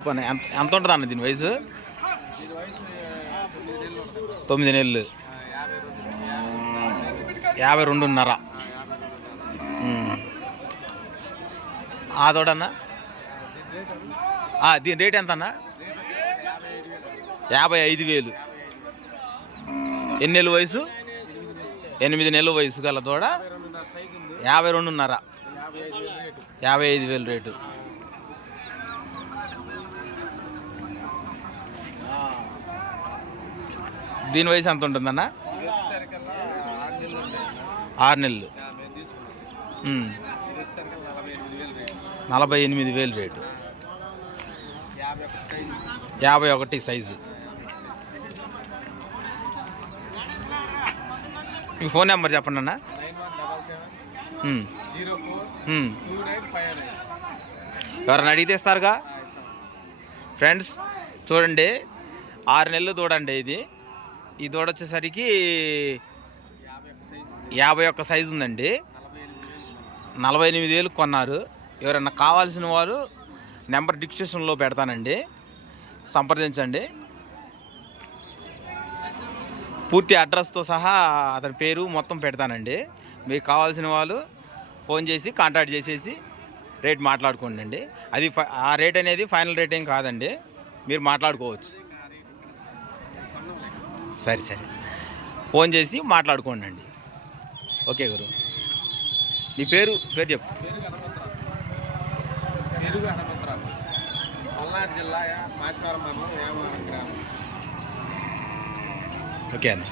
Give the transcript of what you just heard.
ఎంత ఉంటుంది అన్న దీని వయసు? 9 నెలలు. 52.5. ఆ తోడన్నా దీని రేట్ ఎంత అన్న? 55,000. ఎన్ని నెలలు వయసు? 8 నెలల వయసు గల తోడ 52.5. 55,000 రేటు. దీని వయసు ఎంత ఉంటుందన్న? 6 నెలలు. 48,000 రేటు. 51 సైజు. మీ ఫోన్ నెంబర్ చెప్పండి అన్న. ఎవరైనా అడిగితే ఇస్తారుగా. ఫ్రెండ్స్ చూడండి, 6 నెలలు చూడండి. ఈ దూడ వచ్చేసరికి 51 సైజు ఉందండి. 48,000 కొన్నారు. ఎవరైనా కావాల్సిన వారు నెంబర్ డిస్క్రిప్షన్లో పెడతానండి, సంప్రదించండి. పూర్తి అడ్రస్తో సహా అతని పేరు మొత్తం పెడతానండి. మీకు కావాల్సిన వాళ్ళు ఫోన్ చేసి కాంటాక్ట్ చేసేసి రేట్ మాట్లాడుకోండి అండి. అది ఆ రేట్ అనేది ఫైనల్ రేట్ ఏం కాదండి, మీరు మాట్లాడుకోవచ్చు. సరే ఫోన్ చేసి మాట్లాడుకోండి అండి. ఓకే గురు, నీ పేరు చెప్పు. పల్నాడు జిల్లా మాచవరం మండలం. ఓకే అన్న.